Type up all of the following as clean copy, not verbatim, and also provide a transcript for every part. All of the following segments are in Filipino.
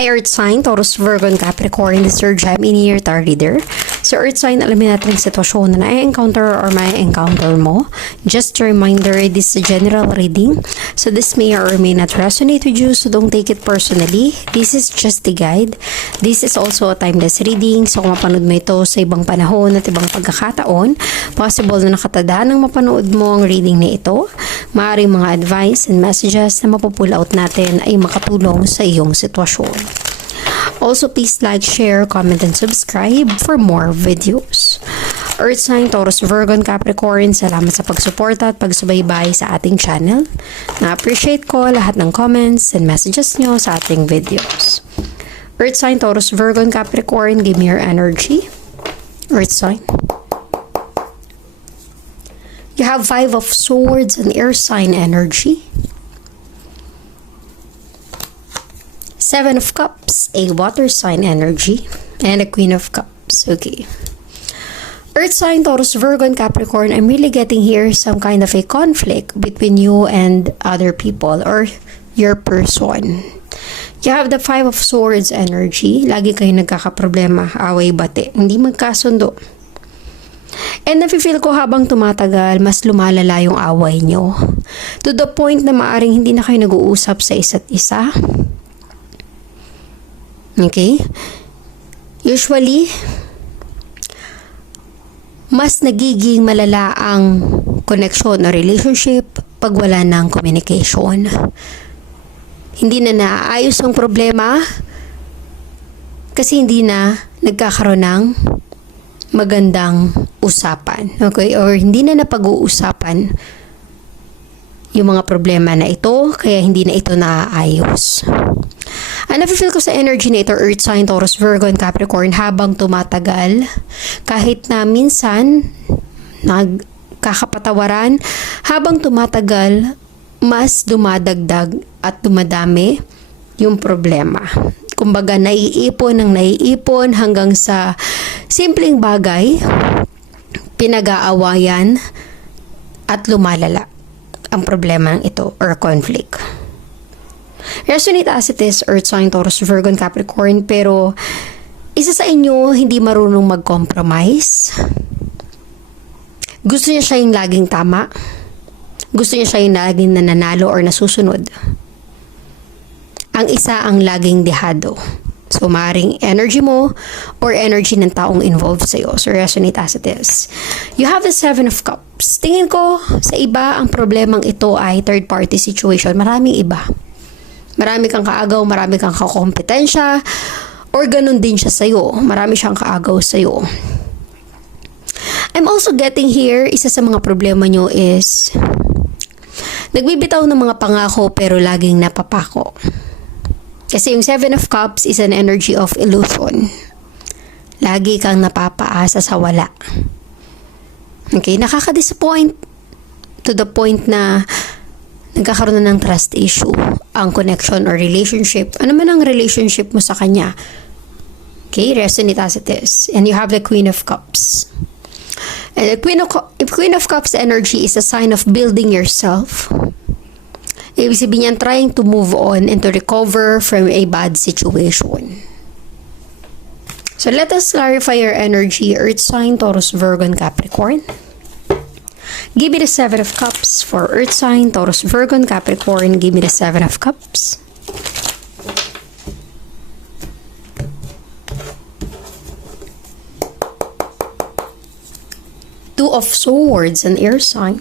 Hi Earth sign, Taurus, Virgo, and Capricorn. This is your Gemini year Star reader. So Earth sign, alamin natin ang sitwasyon na na-encounter or may encounter mo. Just a reminder, this is a general reading. So this may or may not resonate with you, so don't take it personally. This is just a guide. This is also a timeless reading. So kung mapanood mo ito sa ibang panahon at ibang pagkakataon, possible na nakatadaan ng mapanood mo ang reading na ito. Maaaring mga advice and messages na mapupull out natin ay makatulong sa iyong sitwasyon. Also, please like, share, comment, and subscribe for more videos. Earth sign, Taurus, Virgo, and Capricorn, salamat sa pagsuporta at pagsubaybay sa ating channel. Na-appreciate ko lahat ng comments and messages nyo sa ating videos. Earth sign, Taurus, Virgo, and Capricorn, give me your energy. Earth sign. You have 5 of Swords and Air sign energy. 7 of Cups, a water sign energy, and a Queen of Cups. Okay. Earth sign, Taurus, Virgo, and Capricorn, I'm really getting here some kind of a conflict between you and other people or your person. You have the 5 of Swords energy. Lagi kayo nagkakaproblema, away-bate, hindi magkasundo. And nafe-feel ko habang tumatagal, mas lumalala yung away nyo. To the point na maaring hindi na kayo nag-uusap sa isa't isa. Okay? Usually, mas nagiging malala ang connection o relationship pag wala ng communication. Hindi na naayos ang problema kasi hindi na nagkakaroon ng magandang usapan. Okay? Or hindi na napag-uusapan yung mga problema na ito, kaya hindi na ito naaayos. Ang nafe-feel ko sa energy na ito, Earth sign, Taurus, Virgo, and Capricorn, habang tumatagal, kahit na minsan nagkakapatawaran, habang tumatagal, mas dumadagdag at dumadami yung problema. Kumbaga, naiipon hanggang sa simpleng bagay, pinag-aawayan at lumalala ang problema ng ito or conflict. Resonate as it is, Earth sign, Taurus, Virgo, and Capricorn, pero isa sa inyo hindi marunong mag-compromise. Gusto niya siya yung laging tama. Gusto niya siya yung laging nananalo or nasusunod. Ang isa ang laging dehado. So, maaaring energy mo or energy ng taong involved sa'yo. So, resonate as it is. You have the 7 of Cups. Tingin ko, sa iba, ang problemang ito ay third-party situation. Maraming iba. Marami kang kaagaw, marami kang kakompetensya, or ganun din siya sa'yo. Marami siyang kaagaw sa'yo. I'm also getting here, isa sa mga problema nyo is, nagbibitaw ng mga pangako pero laging napapako. Kasi yung 7 of Cups is an energy of illusion. Lagi kang napapaasa sa wala. Okay, nakaka-disappoint to the point na nagkakaroon na ng trust issue ang connection or relationship. Ano man ang relationship mo sa kanya. Okay, resonate as it is. And you have the Queen of Cups. And the Queen of Cups energy is a sign of building yourself. Ibig sabihin yan, trying to move on and to recover from a bad situation. So let us clarify your energy, Earth sign, Taurus, Virgo, and Capricorn. Give me the 7 of Cups for Earth sign, Taurus, Virgo, and Capricorn. Give me the 7 of Cups. Two of Swords, an air sign.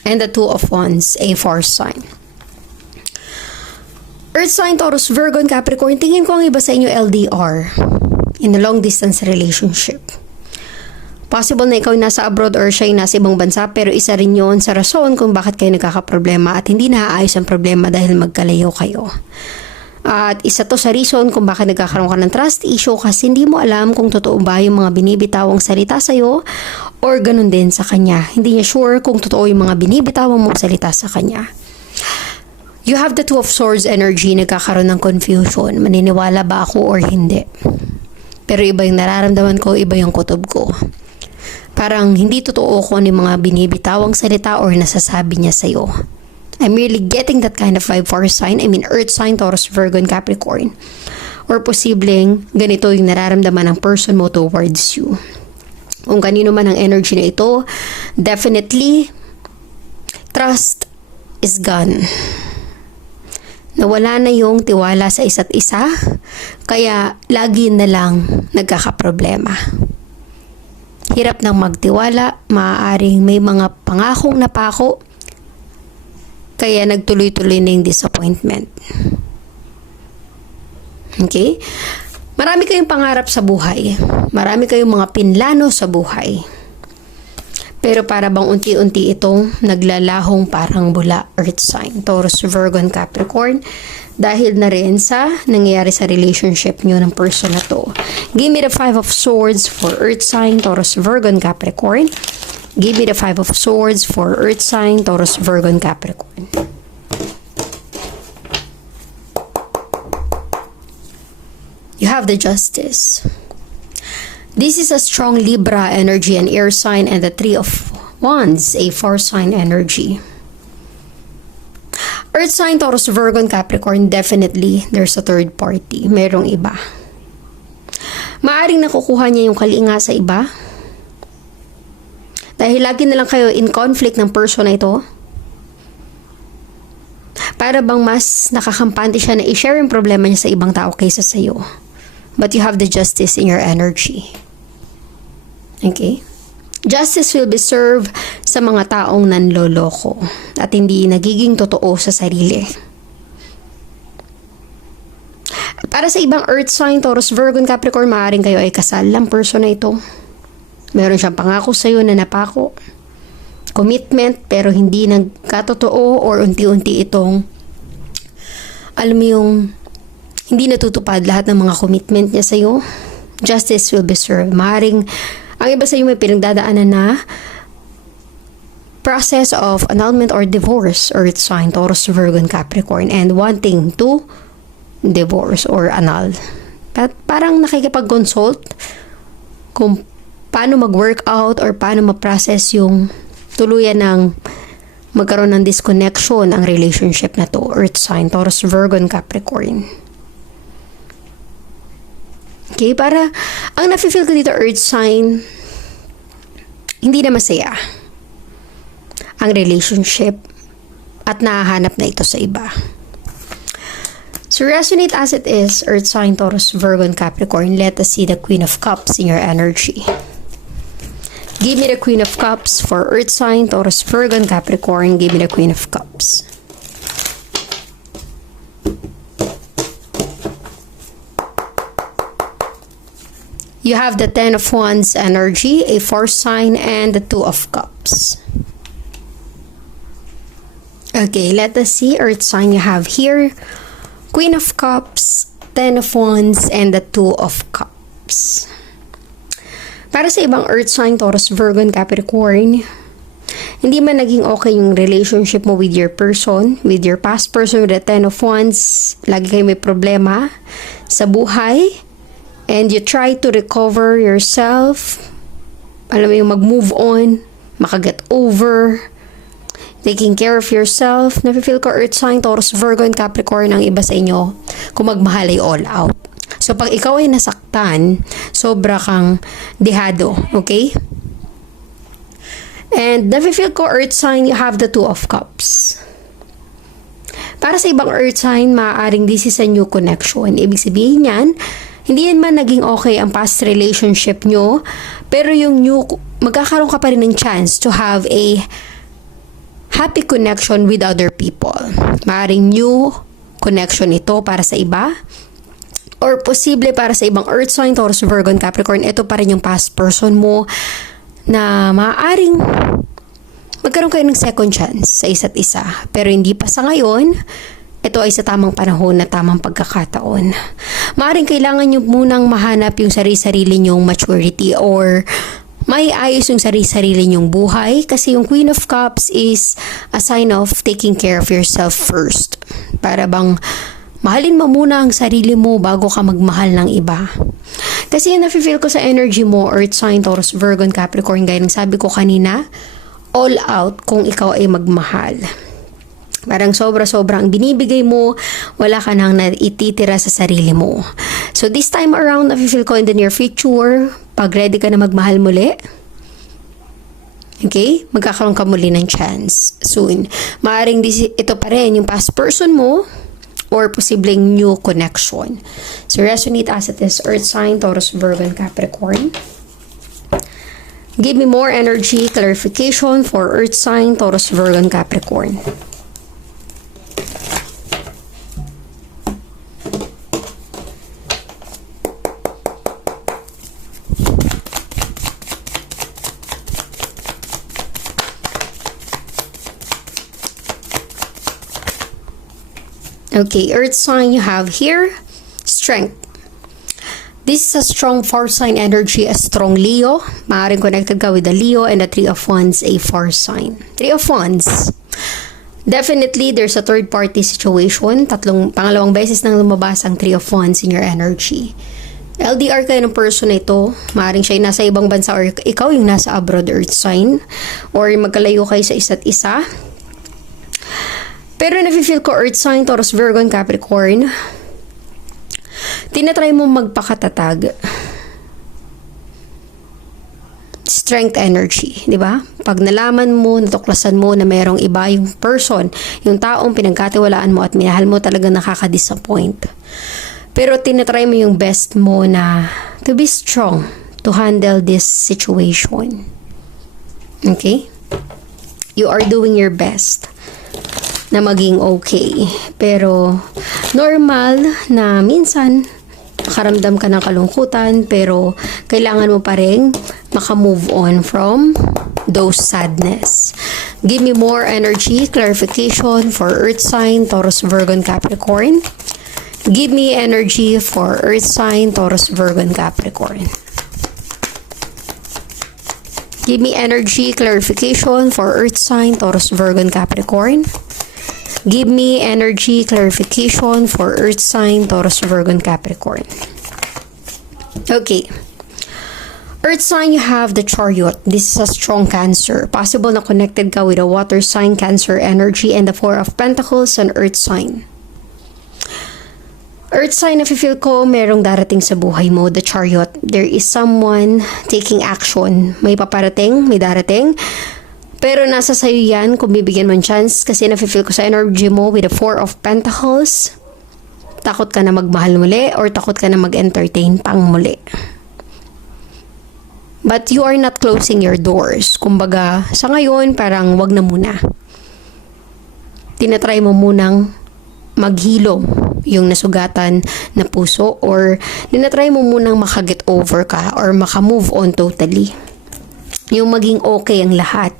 And the 2 of Wands, a fire sign. Earth sign, Taurus, Virgo, and Capricorn. Tingin ko ang iba sa inyo LDR. In a long distance relationship. Possible na ikaw nasa abroad or siya nasa ibang bansa, pero isa rin yun sa rason kung bakit kayo nagkakaproblema at hindi naaayos ang problema dahil magkalayo kayo. At isa to sa reason kung bakit nagkakaroon ka ng trust issue kasi hindi mo alam kung totoo ba yung mga binibitawang salita sa'yo or ganun din sa kanya. Hindi niya sure kung totoo yung mga binibitawang mong salita sa kanya. You have the 2 of Swords energy, nagkakaroon ng confusion. Maniniwala ba ako or hindi? Pero iba yung nararamdaman ko, iba yung kutob ko. Parang hindi totoo kung ano yung mga binibitawang salita or nasasabi niya sa'yo. I'm really getting that kind of vibe for a sign. I mean, Earth sign, Taurus, Virgo, and Capricorn. Or posibleng ganito yung nararamdaman ng person mo towards you. Kung kanino man ang energy na ito, definitely, trust is gone. Nawala na yung tiwala sa isa't isa, kaya lagi na lang nagkakaproblema. Hirap nang magtiwala, maaaring may mga pangakong napako, kaya nagtuloy-tuloy na yung disappointment. Okay? Marami kayong pangarap sa buhay. Marami kayong mga pinlano sa buhay. Pero para bang unti-unti itong naglalahong parang bula, Earth sign, Taurus, Virgo, and Capricorn, dahil na rin sa nangyayari sa relationship nyo ng person na to. Give me the 5 of Swords for Earth sign, Taurus, Virgo, and Capricorn. Give me the 5 of Swords for Earth sign, Taurus, Virgo, and Capricorn. You have the Justice. This is a strong Libra energy and air sign, and the 3 of Wands, a fire sign energy. Earth sign, Taurus, Virgo, and Capricorn, definitely there's a third party. Merong iba. Maaring nakukuha niya yung kalinga sa iba. Dahil lagi na lang kayo in conflict ng person na ito. Para bang mas nakakampante siya na i-share yung problema niya sa ibang tao kaysa sa iyo. But you have the Justice in your energy. Okay? Justice will be served sa mga taong nanloloko at hindi nagiging totoo sa sarili. Para sa ibang Earth sign, Taurus, Virgo, and Capricorn, maaaring kayo ay kasal lang person na ito. Meron siyang pangako sa iyo na napako. Commitment pero hindi nagkatotoo or unti-unti itong alam mo yung hindi natutupad lahat ng mga commitment niya sa iyo. Justice will be served. Maaaring ang iba sa iyo may pinagdadaanan na process of annulment or divorce, Earth sign, Taurus, Virgo, and Capricorn, and wanting to divorce or annul. Parang nakikipag-consult kung paano mag-workout or paano ma-process yung tuluyan ng magkaroon ng disconnection ang relationship na to. Earth sign, Taurus, Virgo, and Capricorn. Okay, para ang nafe-feel ko dito, Earth sign, hindi na masaya ang relationship at nahahanap na ito sa iba. So resonate as it is, Earth sign, Taurus, Virgo, and Capricorn. Let us see the Queen of Cups in your energy. Give me the Queen of Cups for Earth sign, Taurus, Virgo, and Capricorn. Give me the Queen of Cups. You have the 10 of Wands energy, a 4 sign, and the 2 of Cups. Okay, let us see Earth sign you have here. Queen of Cups, 10 of Wands, and the 2 of Cups. Para sa ibang Earth sign, Taurus, Virgo, and Capricorn, hindi man naging okay yung relationship mo with your person, with your past person, with the 10 of Wands, lagi kayo may problema sa buhay, and you try to recover yourself, alam mo yung mag-move on, makaget over, taking care of yourself. Nafe-feel ko Earth sign, Taurus, Virgo, and Capricorn, ang iba sa inyo, kung magmahal ay all out. So, pag ikaw ay nasaktan, sobra kang dehado, okay? And nafe-feel ko Earth sign, you have the 2 of Cups. Para sa ibang Earth sign, maaaring this is a new connection. Ibig sabihin yan, hindi man naging okay ang past relationship nyo, pero yung new, magkakaroon ka pa rin ng chance to have a happy connection with other people. Maaaring new connection ito para sa iba, or posible para sa ibang Earth sign, Taurus, Virgo, and Capricorn, ito pa rin yung past person mo na maaaring magkaroon kayo ng second chance sa isa't isa. Pero hindi pa sa ngayon, ito ay sa tamang panahon na tamang pagkakataon. Maaaring kailangan nyo munang mahanap yung sarili-sarili nyong maturity or may ayos yung sarili-sarili nyong buhay, kasi yung Queen of Cups is a sign of taking care of yourself first. Para bang mahalin mo muna ang sarili mo bago ka magmahal ng iba. Kasi yung nafe-feel ko sa energy mo, Earth sign, Taurus, Virgo, and Capricorn, gaya ng sabi ko kanina, all out kung ikaw ay magmahal. Parang sobra-sobra ang binibigay mo, wala ka nang ititira sa sarili mo. So this time around, nafe-feel ko in the near future, pag ready ka na magmahal muli, okay, magkakaroon ka muli ng chance soon. Maaring ito pa rin yung past person mo, or posibleng new connection. So resonate as it is, Earth sign, Taurus, Virgo, and Capricorn. Give me more energy, clarification for Earth sign, Taurus, Virgo, and Capricorn. Okay, Earth sign you have here, strength. This is a strong fire sign energy, a strong Leo. Maaaring connected ka with the Leo, and the Three of Wands, a fire sign. Three of Wands. Definitely, there's a third party situation. Pangalawang beses nang lumabas ang Three of Wands in your energy. LDR kayo ng person na ito. Maaaring siya nasa ibang bansa or ikaw yung nasa abroad, Earth sign. Or magkalayo kayo sa isa't isa. Pero nafe-feel ko Earth sign, Taurus, Virgo, and Capricorn, tinatry mo magpakatatag. Strength energy, di ba? Pag nalaman mo, natuklasan mo na mayroong iba yung person, yung taong pinagkatiwalaan mo at minahal mo, talaga nakaka-disappoint. Pero tinatry mo yung best mo na to be strong, to handle this situation. Okay? You are doing your best na maging okay. Pero normal na minsan makaramdam ka ng kalungkutan, pero kailangan mo pa rin maka-move on from those sadness. Give me more energy, clarification for Earth sign, Taurus, Virgo, and Capricorn. Give me energy for Earth sign, Taurus, Virgo, and Capricorn. Give me energy, clarification for Earth sign, Taurus, Virgo, and Capricorn. Give me energy, clarification for Earth sign, Taurus, Virgo, and Capricorn. Okay. Earth sign, you have the Chariot. This is a strong Cancer. Possible na connected ka with a water sign, Cancer energy, and the Four of Pentacles, and Earth sign. Earth sign, nafe-feel ko merong darating sa buhay mo, the Chariot. There is someone taking action. May paparating, may darating. Pero nasa sayo yan kung bibigyan mo chance, kasi nafe-feel ko sa energy mo with the Four of Pentacles. Takot ka na magmahal muli or takot ka na mag-entertain pang muli. But you are not closing your doors. Kumbaga, sa ngayon parang wag na muna. Tinatry mo munang maghilom yung nasugatan na puso, or tinatry mo munang makaget over ka or maka-move on totally. Yung maging okay ang lahat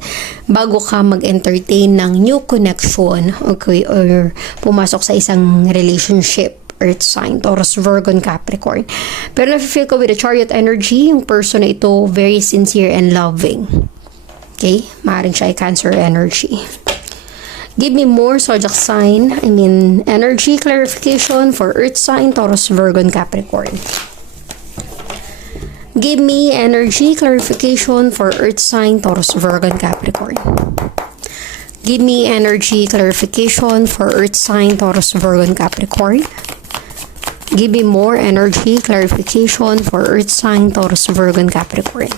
bago ka mag-entertain ng new connection, okay, or pumasok sa isang relationship, Earth sign, Taurus, Virgo, and Capricorn. Pero nafe-feel ko with the Chariot energy, yung person na ito very sincere and loving. Okay? Maaaring siya ay Cancer energy. Give me more zodiac sign, energy clarification for Earth sign, Taurus, Virgo, and Capricorn. Give me energy clarification for Earth sign, Taurus, Virgo, and Capricorn. Give me energy clarification for Earth sign, Taurus, Virgo, and Capricorn. Give me more energy clarification for Earth sign, Taurus, Virgo, and Capricorn.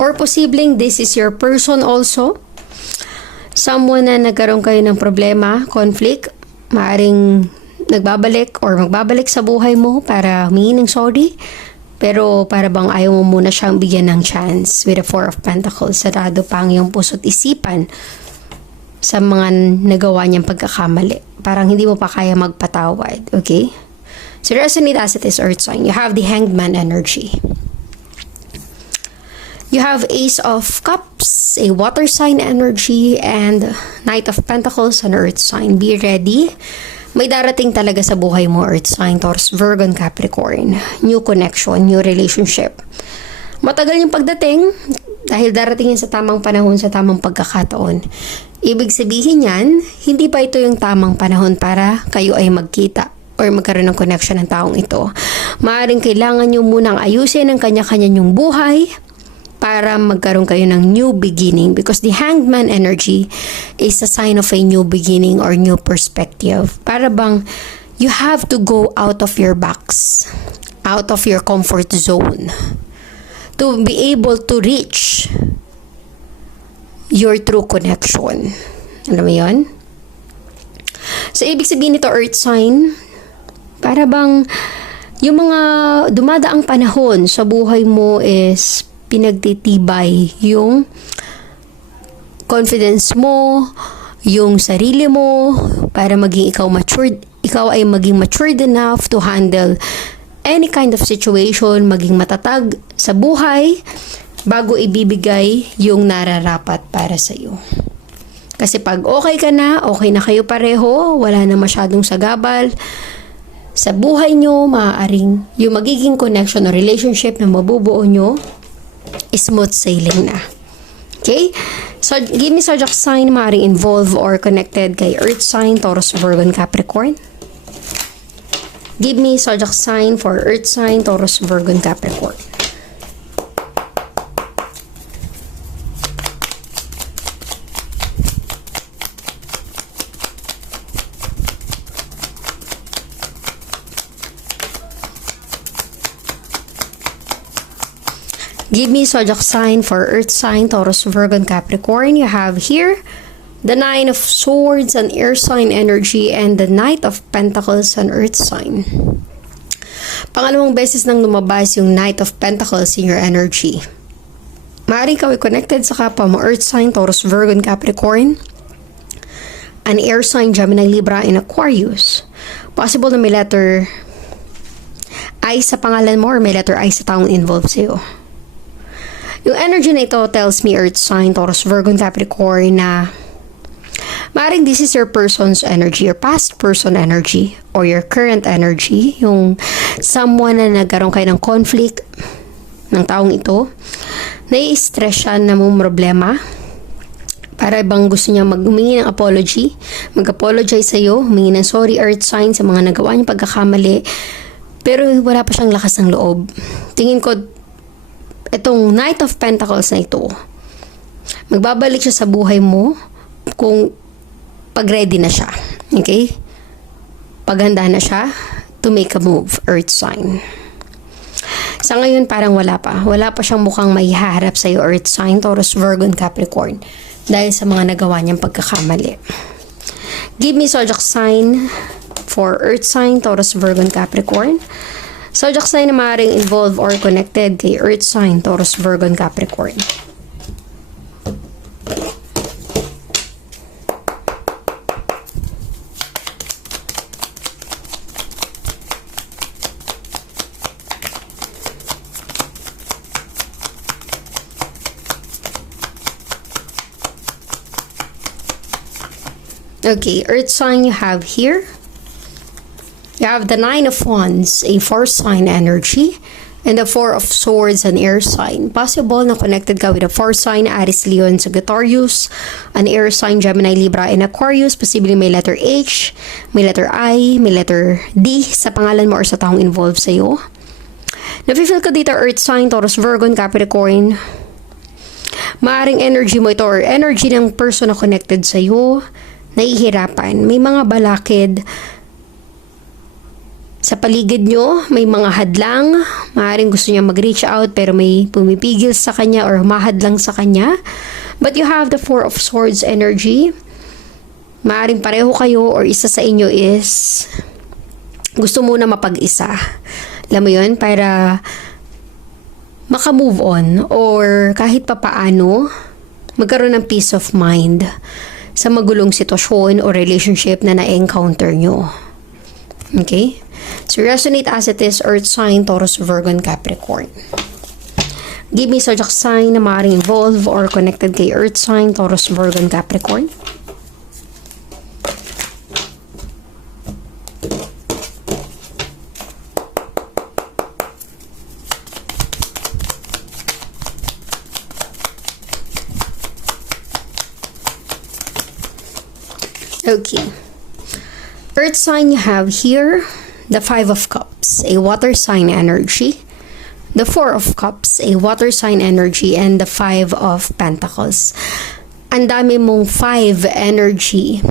Or posibleng this is your person also. Someone na nagkaroon kayo ng problema, conflict, maaring nagbabalik or magbabalik sa buhay mo para humingi ng sorry, pero para bang ayaw mo muna siyang bigyan ng chance with the Four of Pentacles. Sarado pa ang iyong puso't isipan sa mga nagawa niyang pagkakamali. Parang hindi mo pa kaya magpatawad, okay? So resonate as it is, Earth sign. You have the Hanged Man energy. You have Ace of Cups, a water sign energy, and Knight of Pentacles, an Earth sign. Be ready. May darating talaga sa buhay mo, Earth sign, Taurus, Virgo, and Capricorn. New connection, new relationship. Matagal yung pagdating dahil darating yan sa tamang panahon, sa tamang pagkakataon. Ibig sabihin yan, hindi pa ito yung tamang panahon para kayo ay magkita or magkaroon ng connection ng taong ito. Maaaring kailangan nyo munang ayusin ang kanya-kanya nyong buhay, para magkaroon kayo ng new beginning, because the Hanged Man energy is a sign of a new beginning or new perspective. Para bang you have to go out of your box, out of your comfort zone to be able to reach your true connection. Alam mo yun? So, ibig sabihin nito, earth sign, para bang yung mga dumadaang panahon sa buhay mo is pinagtitibay yung confidence mo, yung sarili mo, para maging ikaw ay maging matured enough to handle any kind of situation, maging matatag sa buhay bago ibibigay yung nararapat para sa iyo. Kasi pag okay na kayo pareho, wala na masyadong sagabal sa buhay nyo, maaaring yung magiging connection or relationship na mabubuo nyo, smooth sailing na. Okay? So, give me zodiac sign na maaaring involved or connected kay Earth sign, Taurus, Virgo, and Capricorn. Give me zodiac sign for Earth sign, Taurus, Virgo, and Capricorn. Give me zodiac sign for Earth sign, Taurus, Virgo, and Capricorn. You have here the Nine of Swords and Air sign energy and the Knight of Pentacles and Earth sign. Pangalawang beses nang lumabas yung Knight of Pentacles in your energy. Maaaring ikaw ay connected sa kapwa mo, Earth sign, Taurus, Virgo, and Capricorn. An Air sign, Gemini, Libra, and Aquarius. Possible na may letter I sa pangalan mo or may letter I sa taong involved sa'yo. Yung energy na ito tells me, Earth sign, Taurus, Virgo, and Capricorn, na maaaring this is your person's energy, your past person energy, or your current energy, yung someone na nagkaroon kayo ng conflict ng taong ito, nai-stress siya na mong problema, para bang gusto niya humingi ng apology, mag-apologize sa'yo, humingi ng sorry, Earth sign, sa mga nagawa niyang pagkakamali, pero wala pa siyang lakas ng loob. Tingin ko, itong Knight of Pentacles na ito, magbabalik siya sa buhay mo kung pag-ready na siya. Okay? Paghanda na siya to make a move, Earth sign. Sa ngayon, parang wala pa. Wala pa siyang mukhang maiharap sa'yo, Earth sign, Taurus, Virgo, and Capricorn, dahil sa mga nagawa niyang pagkakamali. Give me zodiac sign for Earth sign, Taurus, Virgo, and Capricorn. Zodiac sign na maaaring involved or connected kay Earth sign, Taurus, Virgo, and Capricorn. Okay, Earth sign you have here. You have the Nine of Wands, a fire sign energy, and the Four of Swords, an air sign. Possible na connected ka with a fire sign, Aries, Leo, and Sagittarius, an air sign, Gemini, Libra, and Aquarius. Posibleng may letter H, may letter I, may letter D sa pangalan mo or sa taong involved sa'yo. Nafe-feel ka dito, Earth sign, Taurus, Virgo, and Capricorn. Maaring energy mo ito or energy ng person na connected sa'yo, nahihirapan. May mga balakid sa paligid nyo, may mga hadlang, maaaring gusto niya mag-reach out pero may pumipigil sa kanya or humahadlang sa kanya. But you have the Four of Swords energy. Maaaring pareho kayo or isa sa inyo is gusto muna mapag-isa. Alam mo yun, para maka-move on or kahit papaano magkaroon ng peace of mind sa magulong sitwasyon o relationship na na-encounter nyo. Okay? So, resonate as it is, Earth sign, Taurus, Virgo, and Capricorn. Give me zodiac sign na maaaring involved or connected kay Earth sign, Taurus, Virgo, and Capricorn. Okay. Earth sign you have here, the Five of Cups, a water sign energy. the Four of Cups, a water sign energy, and the Five of Pentacles. Ang dami mong 5 energy,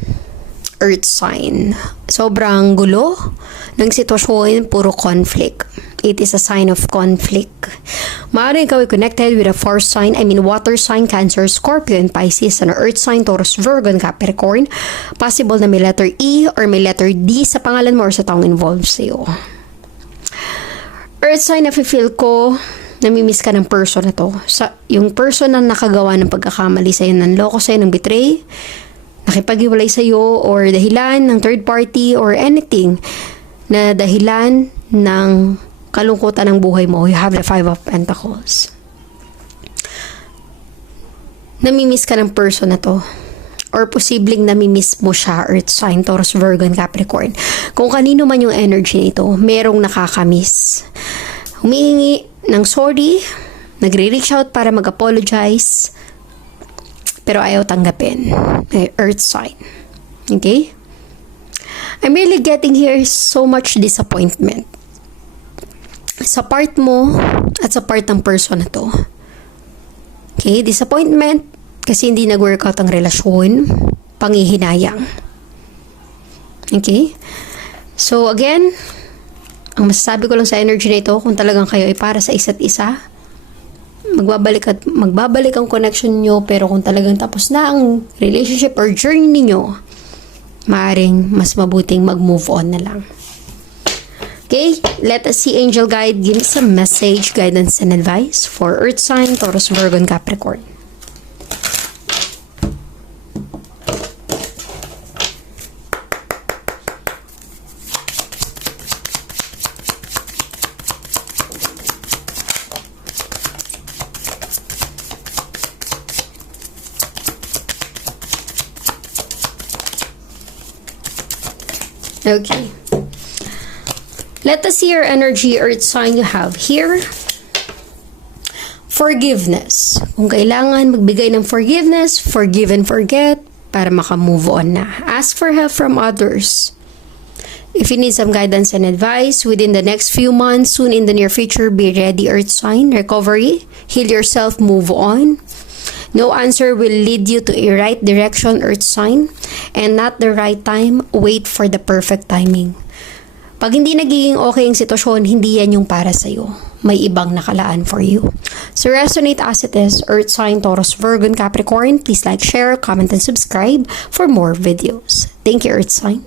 earth sign. Sobrang gulo ng sitwasyon, puro conflict. It is a sign of conflict. Maaaring ikaw ay connected with a force sign, water sign, Cancer, Scorpio, and Pisces, and earth sign, Taurus, Virgo, and Capricorn. Possible na may letter E or may letter D sa pangalan mo or sa taong involved sa'yo. Earth sign, na-feel ko, namimiss ka ng person na to. Yung person na nakagawa ng pagkakamali sa'yo, nanloko sa'yo, ng betray, nakipag-iwalay sa'yo, or dahilan ng third party, or anything na dahilan ng kalungkutan ng buhay mo. You have the Five of Pentacles. Namimiss ka ng person na to. Or posibleng namimiss mo siya, earth sign, Taurus, Virgo, and Capricorn. Kung kanino man yung energy nito, merong nakakamiss. Humihingi ng sorry, nagre-reach out para mag-apologize, pero ayaw tanggapin. Earth sign. Okay? I'm really getting here so much disappointment sa part mo at sa part ng person na to. Okay? Disappointment kasi hindi nag-workout ang relasyon, panghihinayang. Okay? So again, ang masasabi ko lang sa energy na ito, kung talagang kayo ay para sa isa't isa, magbabalik ang connection nyo, pero kung talagang tapos na ang relationship or journey niyo, maaring mas mabuting mag-move on na lang. Okay, let us see Angel Guide. Give me some message, guidance, and advice for Earth sign, Taurus, Virgo, and Capricorn. Okay. Let us see your energy, earth sign, you have here. Forgiveness. Kung kailangan magbigay ng forgiveness, forgive and forget para maka-move on na. Ask for help from others. If you need some guidance and advice within the next few months, soon in the near future, be ready, earth sign. Recovery. Heal yourself, move on. No answer will lead you to a right direction, earth sign. And not the right time, wait for the perfect timing. Pag hindi nagiging okay ang sitwasyon, hindi yan yung para sa'yo. May ibang nakalaan for you. So resonate as it is, earth sign, Taurus, Virgo, and Capricorn. Please like, share, comment, and subscribe for more videos. Thank you, earth sign.